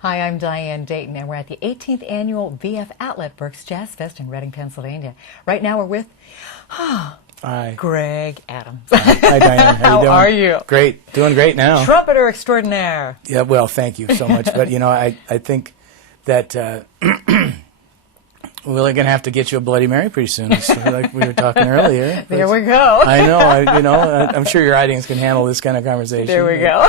Hi, I'm Diane Dayton, and we're at the 18th Annual VF Outlet Berks Jazz Fest in Reading, Pennsylvania. Right now we're with Hi. Greg Adams. Hi, Diane. How you doing? Are you? Great. Doing great now. Trumpeter extraordinaire. Yeah, well, thank you so much. But, you know, I think that we're going to have to get you a Bloody Mary pretty soon, so like we were talking earlier. There we go. I know. I'm sure your audience can handle this kind of conversation. There we go.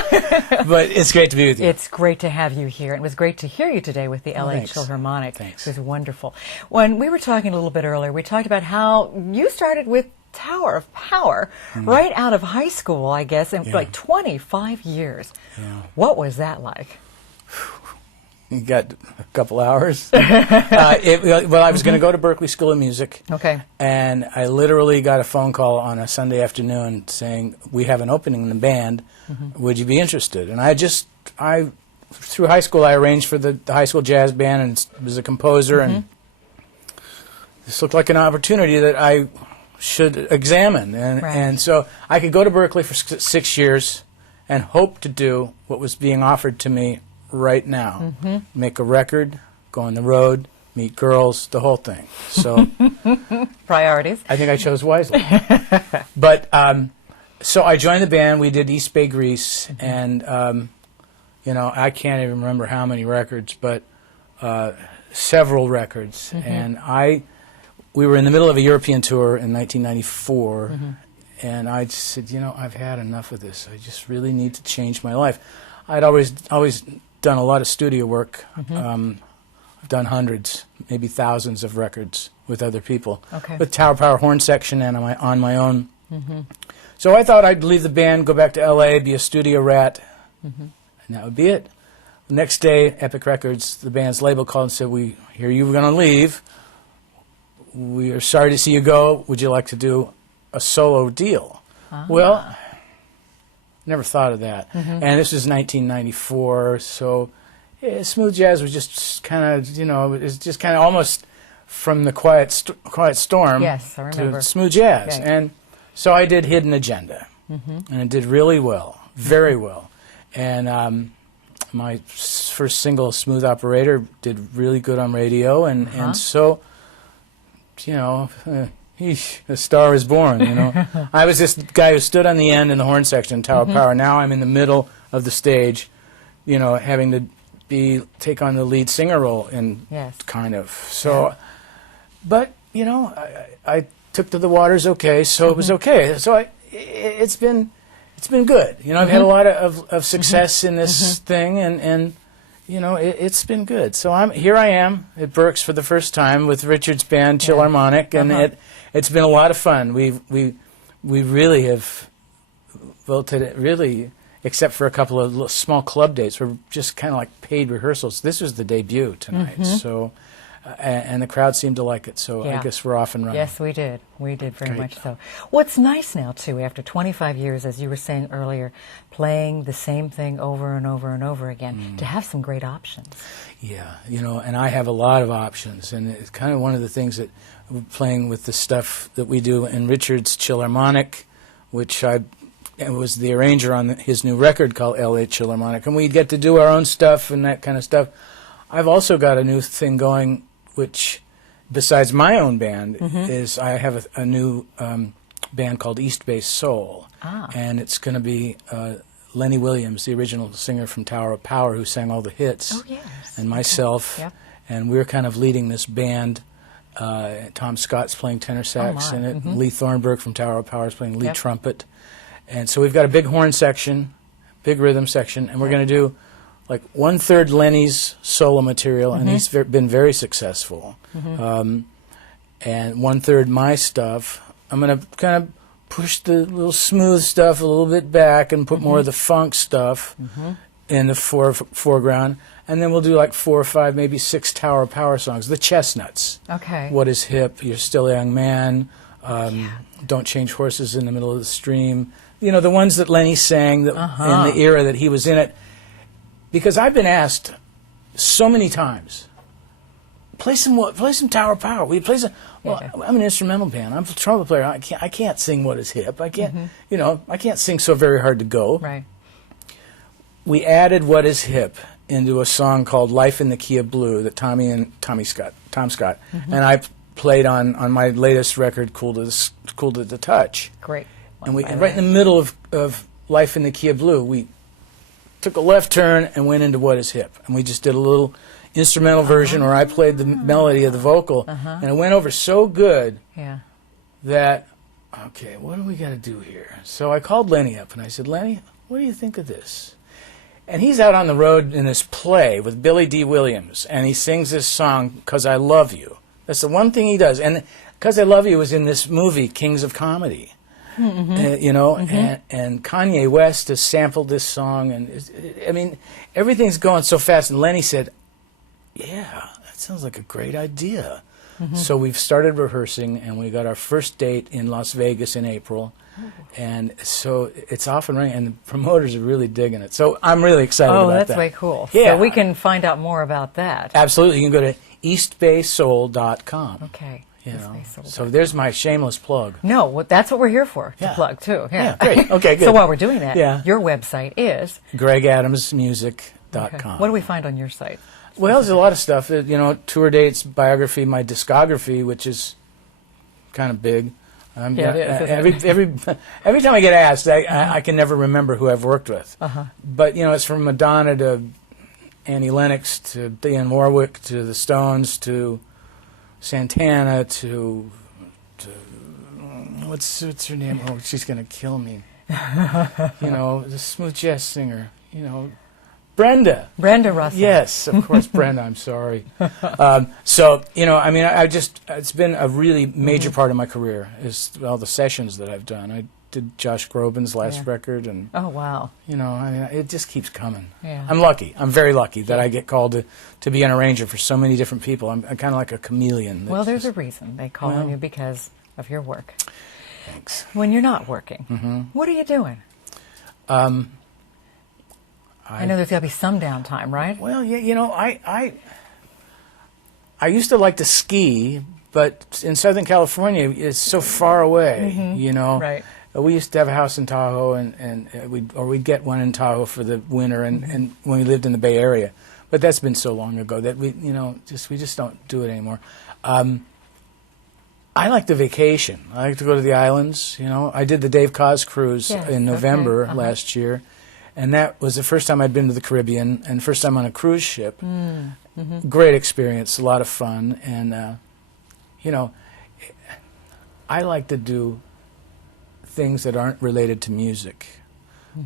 But it's great to be with you. It's great to have you here. It was great to hear you today with the LA Thanks. Philharmonic. Thanks. It was wonderful. When we were talking a little bit earlier, we talked about how you started with Tower of Power right out of high school, I guess, in like 25 years. Yeah. What was that like? You got a couple hours. Well, I was going to go to Berklee School of Music. Okay. And I literally got a phone call on a Sunday afternoon saying, we have an opening in the band. Would you be interested? And through high school, I arranged for the high school jazz band and was a composer. And this looked like an opportunity that I should examine. And so I could go to Berklee for 6 years and hope to do what was being offered to me right now. Make a record, go on the road, meet girls, the whole thing. So Priorities. I think I chose wisely. But so I joined the band. We did East Bay Grease, and you know, I can't even remember how many records, but several records. And we were in the middle of a European tour in 1994, and I just said, you know, I've had enough of this. I just really need to change my life. I'd always done a lot of studio work. I've done hundreds, maybe thousands of records with other people, with Tower Power horn section and on my own. So I thought I'd leave the band, go back to LA, be a studio rat, and that would be it. The next day, Epic Records, the band's label, called and said, "We hear you were going to leave. We are sorry to see you go. Would you like to do a solo deal?" Well, never thought of that. And this was 1994, so smooth jazz was just kind of, you know, it was just kind of almost from the Quiet Storm to smooth jazz. Okay. And so I did Hidden Agenda, and it did really well, very well. And my first single, Smooth Operator, did really good on radio, and so, you know, the star is born, you know. I was this guy who stood on the end in the horn section, Tower of Power. Now I'm in the middle of the stage, you know, having to take on the lead singer role, and kind of. So, but, you know, I took to the waters okay, so it was okay. So it's been good. You know, I've had a lot of success in this thing, and you know, it's been good. So here I am at Berks for the first time with Richard's band, Philharmonic, and it's been a lot of fun. We really have, well, really, except for a couple of little small club dates, we're just kind of like paid rehearsals. This was the debut tonight, so and the crowd seemed to like it. So I guess we're off and running. Yes, we did. We did very much so. What's nice now, too, after 25 years, as you were saying earlier, playing the same thing over and over and over again, to have some great options. Yeah, you know, and I have a lot of options, and it's kind of one of the things that playing with the stuff that we do in Richard's Philharmonic, which I was the arranger on his new record called L.A. Philharmonic, and we get to do our own stuff and that kind of stuff. I've also got a new thing going, which, besides my own band, is I have a new band called East Bay Soul, and it's going to be Lenny Williams, the original singer from Tower of Power, who sang all the hits, and myself, and we're kind of leading this band. Tom Scott's playing tenor sax in it. Lee Thornburg from Tower of Power is playing lead trumpet, and so we've got a big horn section, big rhythm section, and we're going to do like 1/3 Lenny's solo material, and he's been very successful. And 1/3 my stuff. I'm going to kind of push the little smooth stuff a little bit back and put more of the funk stuff in the foreground. And then we'll do like 4 or 5, maybe 6 Tower of Power songs. The Chestnuts. What is Hip? You're Still a Young Man. Don't Change Horses in the Middle of the Stream. You know, the ones that Lenny sang that, in the era that he was in it. Because I've been asked so many times, play some Tower of Power. We play some. Well, I'm an instrumental band. I'm a trumpet player. I can't sing What Is Hip. I can't. You know, I can't sing So Very Hard to Go. Right. We added What Is Hip into a song called "Life in the Key of Blue" that Tom Scott, and I played on my latest record, "Cool to the Touch." Great. And right in the middle of "Life in the Key of Blue," we took a left turn and went into "What Is Hip," and we just did a little instrumental version where I played the melody of the vocal, and it went over so good that, okay, what do we got to do here? So I called Lenny up and I said, Lenny, what do you think of this? And he's out on the road in this play with Billy D. Williams, and he sings this song, "'Cause I Love You." That's the one thing he does. And "'Cause I Love You" was in this movie, Kings of Comedy. You know, and Kanye West has sampled this song, and I mean, everything's going so fast. And Lenny said, yeah, that sounds like a great idea. So we've started rehearsing, and we got our first date in Las Vegas in April. And so it's off and running, and the promoters are really digging it. So I'm really excited about that. Oh, that's way cool. Yeah. So we can find out more about that. Absolutely. You can go to eastbaysoul.com. Okay. You know. So there's my shameless plug. No, well, that's what we're here for, to plug, too. Yeah, great. Okay, good. So while we're doing that, your website is? GregAdamsMusic.com. Okay. What do we find on your site? Well, there's a lot of stuff. You know, tour dates, biography, my discography, which is kind of big. It is. Every time I get asked, I can never remember who I've worked with. But, you know, it's from Madonna to Annie Lennox to Dionne Warwick to the Stones to Santana to what's her name? Oh, she's going to kill me. You know, the smooth jazz singer. You know, Brenda Russell. Yes, of course, Brenda. I'm sorry. So, you know, I mean, it's been a really major part of my career is all the sessions that I've done. I did Josh Groban's last record, and oh wow, you know, I mean, it just keeps coming. Yeah. I'm lucky. I'm very lucky that I get called to be an arranger for so many different people. I'm kind of like a chameleon. Well, there's a reason they call on you, because of your work. Thanks. When you're not working, what are you doing? I know there's got to be some downtime, right? Well, yeah, you know, I used to like to ski, but in Southern California, it's so far away, you know. Right. We used to have a house in Tahoe, and we'd get one in Tahoe for the winter, and when we lived in the Bay Area. But that's been so long ago that we just don't do it anymore. I like the vacation. I like to go to the islands. You know, I did the Dave Koz cruise in November last year, and that was the first time I'd been to the Caribbean and first time on a cruise ship. Great experience, a lot of fun, and you know, I like to do things that aren't related to music.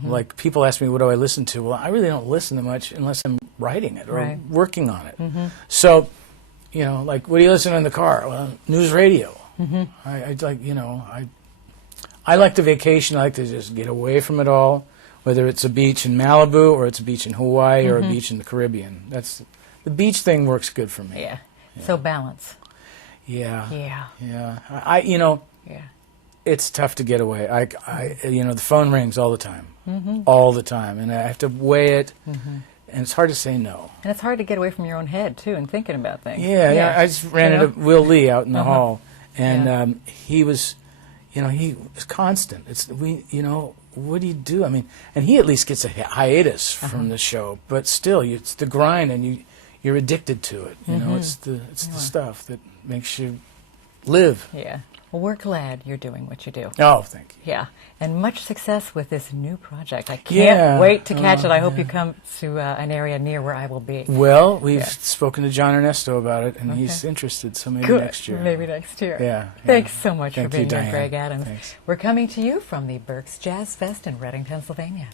Like, people ask me, what do I listen to? Well, I really don't listen to much unless I'm writing it or working on it. So, you know, like, what do you listen to in the car? Well, news radio. I like, you know, I like to vacation. I like to just get away from it all, whether it's a beach in Malibu or it's a beach in Hawaii or a beach in the Caribbean. The beach thing works good for me. Yeah. So balance. Yeah. Yeah. You know, Yeah. it's tough to get away. You know, the phone rings all the time, all the time, and I have to weigh it, and it's hard to say no. And it's hard to get away from your own head, too, and thinking about things. Yeah. I just ran into Will Lee out in the hall, and he was, you know, he was constant. You know, what do you do? I mean, and he at least gets a hiatus from the show, but still, it's the grind, and you're addicted to it. You know, it's the stuff that makes you live. Yeah. Well, we're glad you're doing what you do. Oh, thank you. Yeah, and much success with this new project. I can't wait to catch it. I hope you come to an area near where I will be. Well, we've spoken to John Ernesto about it, and he's interested, so maybe next year. Maybe next year. Yeah. Thanks so much for being you, here, Diane. Greg Adams. Thanks. We're coming to you from the Berks Jazz Fest in Reading, Pennsylvania.